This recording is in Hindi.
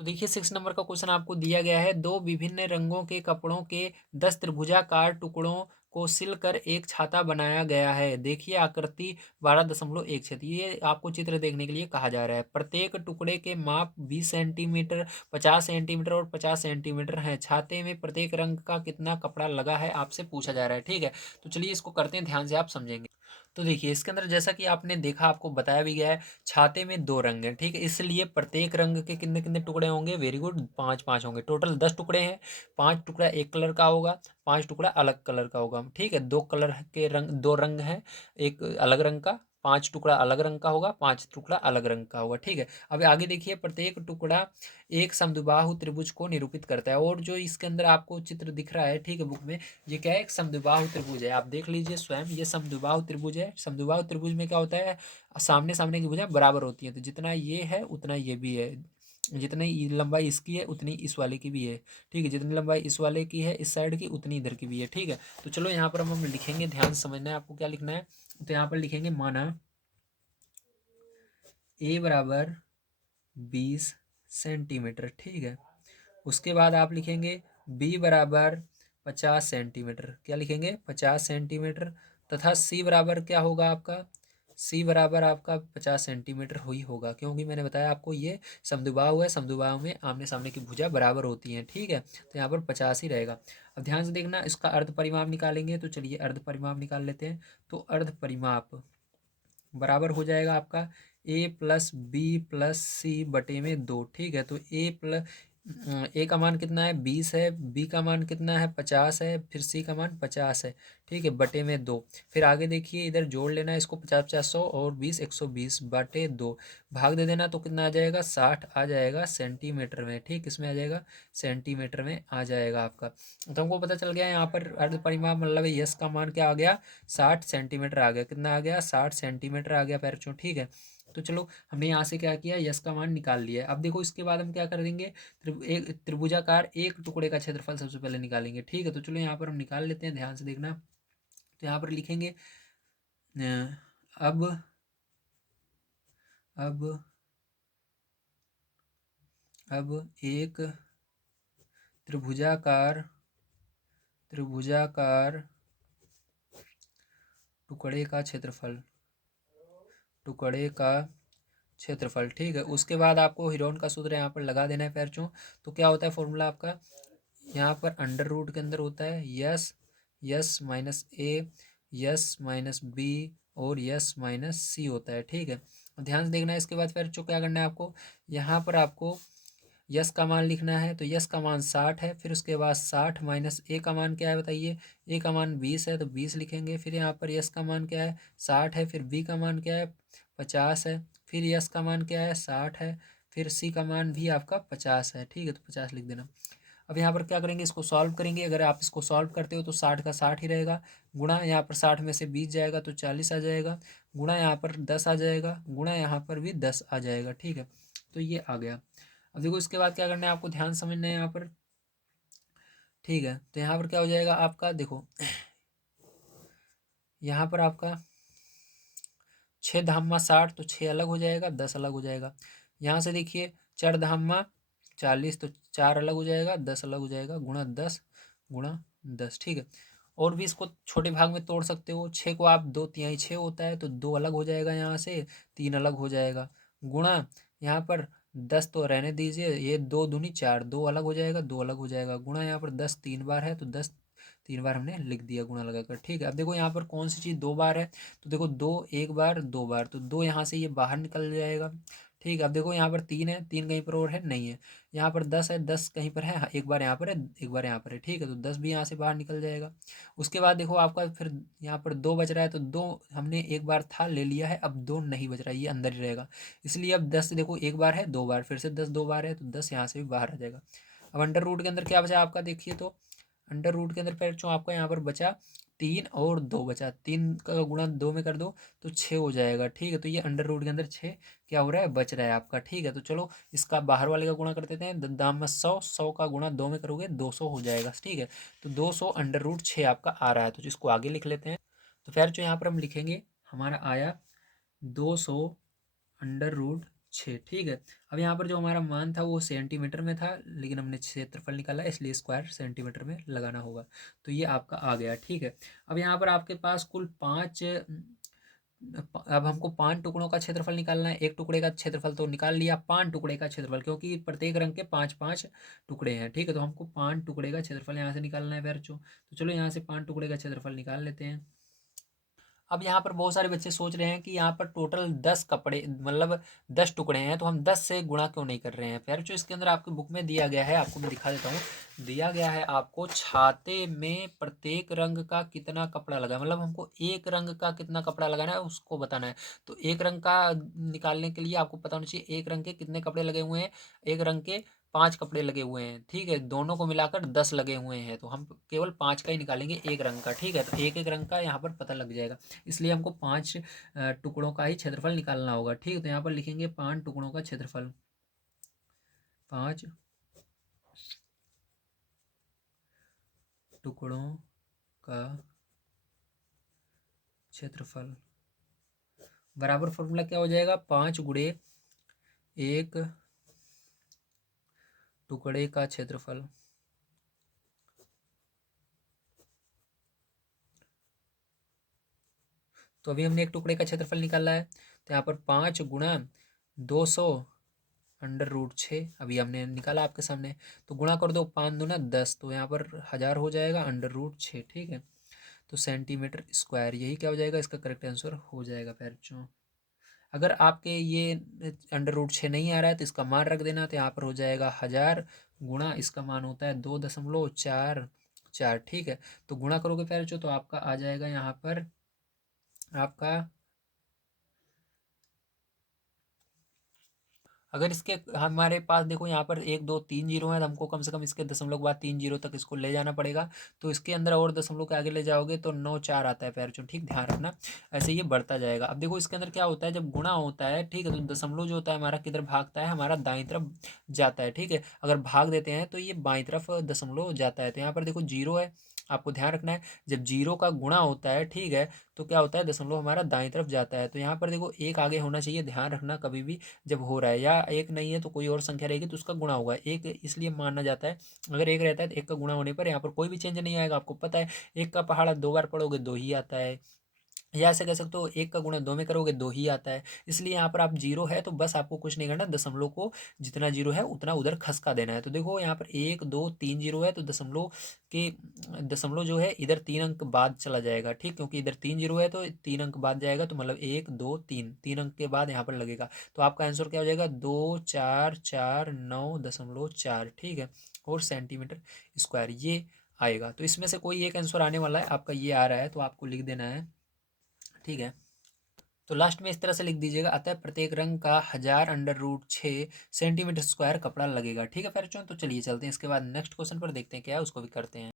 तो देखिए 6 नंबर का क्वेश्चन आपको दिया गया है, दो विभिन्न रंगों के कपड़ों के 10 त्रिभुजाकार टुकड़ों को सिलकर एक छाता बनाया गया है। देखिए आकृति 12.1 ये आपको चित्र देखने के लिए कहा जा रहा है। प्रत्येक टुकड़े के माप 20 सेंटीमीटर, 50 सेंटीमीटर और 50 सेंटीमीटर है। छाते में प्रत्येक रंग का कितना कपड़ा लगा है आपसे पूछा जा रहा है। ठीक है, तो चलिए इसको करते हैं, ध्यान से आप समझेंगे। तो देखिए इसके अंदर जैसा कि आपने देखा, आपको बताया भी गया है, छाते में दो रंग हैं। ठीक है, इसलिए प्रत्येक रंग के कितने कितने टुकड़े होंगे, वेरी गुड, पांच पांच होंगे। टोटल 10 टुकड़े हैं। पांच टुकड़ा एक कलर का होगा, पांच टुकड़ा अलग कलर का होगा। ठीक है, दो कलर के रंग, दो रंग हैं, एक अलग रंग का, पांच टुकड़ा अलग रंग का होगा, पांच टुकड़ा अलग रंग का होगा। ठीक है, अब आगे देखिए, प्रत्येक टुकड़ा एक समद्विबाहु त्रिभुज को निरूपित करता है। और जो इसके अंदर आपको चित्र दिख रहा है, ठीक है, बुक में, ये क्या है, एक समद्विबाहु त्रिभुज है। आप देख लीजिए स्वयं, ये समद्विबाहु त्रिभुज है। समद्विबाहु त्रिभुज में क्या होता है, सामने सामने की भुजाएं बराबर होती हैं, तो जितना ये है उतना ये भी है, जितनी लंबाई इसकी है उतनी इस वाले की भी है। ठीक है, जितनी लंबाई इस वाले की है इस साइड की, उतनी इधर की भी है। ठीक है, तो चलो यहाँ पर हम लिखेंगे, ध्यान से समझना है आपको क्या लिखना है। तो यहाँ पर लिखेंगे, माना ए बराबर 20 सेंटीमीटर। ठीक है, उसके बाद आप लिखेंगे बी बराबर 50 सेंटीमीटर। क्या लिखेंगे, 50 सेंटीमीटर। तथा सी बराबर क्या होगा आपका, सी बराबर आपका 50 सेंटीमीटर ही होगा, क्योंकि मैंने बताया आपको ये समद्विबाहु है। समद्विबाहु में आमने सामने की भुजा बराबर होती हैं। ठीक है, तो यहाँ पर 50 ही रहेगा। अब ध्यान से देखना, इसका अर्ध परिमाप निकालेंगे, तो चलिए अर्ध परिमाप निकाल लेते हैं। तो अर्ध परिमाप बराबर हो जाएगा आपका ए प्लस बी प्लस सी बटे में 2। ठीक है, तो ए का मान कितना है, 20 है, बी का मान कितना है, 50 है, फिर सी का मान 50 है। ठीक है, बटे में 2। फिर आगे देखिए, इधर जोड़ लेना है इसको, 50 50 100 और 20 120 बटे 2। भाग दे देना, तो कितना आ जाएगा, 60 आ जाएगा सेंटीमीटर में। ठीक, किसमें आ जाएगा, सेंटीमीटर में आ जाएगा आपका। तो हमको पता चल गया यहाँ पर अर्ध परिमाप मतलब यस का मान क्या आ गया, 60 सेंटीमीटर आ गया। कितना आ गया, 60 सेंटीमीटर आ गया पैरचों। ठीक है, तो चलो हमने यहाँ से क्या किया, यस का मान निकाल लिया है। अब देखो इसके बाद हम क्या कर देंगे, एक त्रिभुजाकार एक टुकड़े का क्षेत्रफल सबसे पहले निकालेंगे। ठीक है, तो चलो यहाँ पर हम निकाल लेते हैं, ध्यान से देखना। तो यहाँ पर लिखेंगे अब अब अब एक त्रिभुजाकार त्रिभुजाकार टुकड़े का क्षेत्रफल, टुकड़े का क्षेत्रफल। ठीक है, उसके बाद आपको हिरोन का सूत्र यहाँ पर लगा देना है पैरचों। तो क्या होता है फॉर्मूला आपका, यहाँ पर अंडर रूट के अंदर होता है यस, यस माइनस ए, यस माइनस बी और यस माइनस सी होता है। ठीक है, ध्यान से देखना है। इसके बाद पैरचों क्या करना है आपको, यहाँ पर आपको यस का मान लिखना है। तो यस का मान 60 है, फिर उसके बाद 60 माइनस ए का मान क्या है बताइए, ए का मान 20 है, तो 20 लिखेंगे। फिर यहाँ पर यस का मान क्या है, 60 है, फिर बी का मान क्या है, 50 है, फिर यस का मान क्या है, 60 है, फिर सी का मान भी आपका 50 है। ठीक है, तो 50 लिख देना। अब यहाँ पर क्या करेंगे, इसको सॉल्व करेंगे। अगर आप इसको सॉल्व करते हो तो 60 का 60 ही रहेगा, गुणा यहाँ पर 60 में से 20 जाएगा तो 40 आ जाएगा, गुणा यहाँ पर 10 आ जाएगा, गुणा यहाँ पर भी 10 आ जाएगा। ठीक है, तो ये आ गया। अब देखो इसके बाद क्या करना है आपको, ध्यान समझना है यहाँ पर। ठीक है, तो यहाँ पर क्या हो जाएगा आपका, देखो यहाँ पर आपका 6 धामा 60, तो 6 अलग हो जाएगा, 10 अलग हो जाएगा। यहाँ से देखिए 4 धामा 40, तो 4 अलग हो जाएगा, 10 अलग हो जाएगा, गुणा 10 गुणा 10। ठीक है, और भी इसको छोटे भाग में तोड़ सकते हो। 6 को आप 2 तिहाई 6 होता है, तो 2 अलग हो जाएगा, यहाँ से 3 अलग हो जाएगा, गुणा यहाँ पर 10 तो रहने दीजिए, ये 2 दूनी 4, 2 अलग हो जाएगा, 2 अलग हो जाएगा, गुणा यहाँ पर 10 3 बार है, तो 10 3 बार हमने लिख दिया गुणा लगाकर। ठीक है, अब देखो यहाँ पर कौन सी चीज़ 2 बार है, तो देखो 2 एक बार 2 बार, तो 2 यहाँ से ये बाहर निकल जाएगा। ठीक है, अब देखो यहाँ पर 3 है, 3 कहीं पर और है नहीं है, यहाँ पर 10 है, 10 कहीं पर है, हाँ, एक बार यहाँ पर है, एक बार यहाँ पर है। ठीक है, तो 10 भी यहाँ से बाहर निकल जाएगा। उसके बाद देखो आपका फिर यहाँ पर 2 बच रहा है, तो 2 हमने एक बार था ले लिया है, अब 2 नहीं बच रहा है, ये अंदर ही रहेगा। इसलिए अब 10 देखो एक बार है, 2 बार, फिर से 10 2 बार है, तो 10 यहाँ से भी बाहर आ जाएगा। अब अंडर रूट के अंदर क्या बचा आपका, देखिए तो अंडर रूट के अंदर पैर जो आपका यहाँ पर बचा 3 और 2 बचा, 3 का गुणा 2 में कर दो तो 6 हो जाएगा। ठीक है, तो ये अंडर रूट के अंदर 6 क्या हो रहा है, बच रहा है आपका। ठीक है, तो चलो इसका बाहर वाले का गुणा कर देते हैं, दाम में 100, 100 का गुणा 2 में करोगे 200 हो जाएगा। ठीक है, तो 200 अंडर रूट 6 आपका आ रहा है, तो इसको आगे लिख लेते हैं। तो फिर जो यहाँ पर हम लिखेंगे, हमारा आया 200 अंडर रूट 6, ठीक है। अब यहाँ पर जो हमारा मान था वो सेंटीमीटर में था, लेकिन हमने क्षेत्रफल निकाला इसलिए स्क्वायर सेंटीमीटर में लगाना होगा। तो ये आपका आ गया, ठीक है। अब यहाँ पर आपके पास कुल 5, अब हमको 5 टुकड़ों का क्षेत्रफल निकालना है। एक टुकड़े का क्षेत्रफल तो निकाल लिया, 5 टुकड़े का क्षेत्रफल, क्योंकि प्रत्येक रंग के 5-5 टुकड़े हैं, ठीक है। तो हमको 5 टुकड़े का क्षेत्रफल यहाँ से निकालना है बच्चों। तो चलो यहाँ से 5 टुकड़े का क्षेत्रफल निकाल लेते हैं। अब यहाँ पर बहुत सारे बच्चे सोच रहे हैं कि यहाँ पर टोटल 10 कपड़े, मतलब 10 टुकड़े हैं, तो हम 10 से गुणा क्यों नहीं कर रहे हैं। फिर जो इसके अंदर आपकी बुक में दिया गया है, आपको मैं दिखा देता हूँ। दिया गया है आपको छाते में प्रत्येक रंग का कितना कपड़ा लगा है, मतलब हमको एक रंग का कितना कपड़ा लगाना है उसको बताना है। तो एक रंग का निकालने के लिए आपको पता होना चाहिए एक रंग के कितने कपड़े लगे हुए हैं। एक रंग के 5 कपड़े लगे हुए हैं, ठीक है। दोनों को मिलाकर 10 लगे हुए हैं, तो हम केवल 5 का ही निकालेंगे एक रंग का, ठीक है। तो एक एक रंग का यहाँ पर पता लग जाएगा, इसलिए हमको 5 टुकड़ों का ही क्षेत्रफल निकालना होगा, ठीक है। तो यहाँ पर लिखेंगे 5 टुकड़ों का क्षेत्रफल, 5 टुकड़ों का क्षेत्रफल बराबर फॉर्मूला क्या हो जाएगा, 5 गुणे एक टुकड़े का क्षेत्रफल। तो अभी हमने एक टुकड़े का क्षेत्रफल निकाला है, तो यहाँ पर 5 गुणा 200 √6 अभी हमने निकाला आपके सामने। तो गुणा कर दो, 5 दूना 10, तो यहाँ पर 1000 हो जाएगा √6, ठीक है। तो सेंटीमीटर स्क्वायर, यही क्या हो जाएगा, इसका करेक्ट आंसर हो जाएगा बच्चों। अगर आपके ये √6 नहीं आ रहा है तो इसका मान रख देना, तो यहाँ पर हो जाएगा 1000 गुणा, इसका मान होता है 2.44, ठीक है। तो गुणा करोगे बच्चों तो आपका आ जाएगा यहाँ पर आपका, अगर इसके हमारे पास देखो यहाँ पर 1 2 3 जीरो है, तो हमको कम से कम इसके दशमलव के बाद 3 जीरो तक इसको ले जाना पड़ेगा। तो इसके अंदर और दशमलव के आगे ले जाओगे तो 9 4 आता है पैर, ठीक ध्यान रखना। ऐसे ये बढ़ता जाएगा। अब देखो इसके अंदर क्या होता है, जब गुणा होता है, ठीक है, तो दशमलव जो होता है हमारा किधर भागता है, हमारा दाईं तरफ जाता है, ठीक है। अगर भाग देते हैं तो ये बाईं तरफ दशमलव जाता है। तो यहाँ पर देखो जीरो है, आपको ध्यान रखना है, जब जीरो का गुणा होता है, ठीक है, तो क्या होता है, दशमलव हमारा दाईं तरफ जाता है। तो यहाँ पर देखो एक आगे होना चाहिए, ध्यान रखना कभी भी जब हो रहा है, या एक नहीं है तो कोई और संख्या रहेगी तो उसका गुणा होगा, एक इसलिए माना जाता है। अगर एक रहता है तो एक का गुणा होने पर यहाँ पर कोई भी चेंज नहीं आएगा, आपको पता है। एक का पहाड़ा 2 बार पढ़ोगे 2 ही आता है, या ऐसे कह सकते हो एक का गुणा 2 में करोगे 2 ही आता है। इसलिए यहाँ पर आप जीरो है तो बस आपको कुछ नहीं करना, दशमलव को जितना जीरो है उतना उधर खसका देना है। तो देखो यहाँ पर 1 2 3 जीरो है, तो दशमलव के दशमलव जो है इधर 3 अंक बाद चला जाएगा, ठीक, क्योंकि इधर 3 जीरो है तो 3 अंक बाद जाएगा, तो मतलब 1 2 3 3 अंक के बाद यहाँ पर लगेगा। तो आपका आंसर क्या हो जाएगा, 2449.4, ठीक है। और सेंटीमीटर स्क्वायर ये आएगा। तो इसमें से कोई एक आंसर आने वाला है, आपका ये आ रहा है तो आपको लिख देना है, ठीक है। तो लास्ट में इस तरह से लिख दीजिएगा, अतः प्रत्येक रंग का 1000 √6 सेंटीमीटर स्क्वायर कपड़ा लगेगा, ठीक है बच्चों। तो चलिए चलते हैं इसके बाद नेक्स्ट क्वेश्चन पर, देखते हैं क्या है उसको भी करते हैं।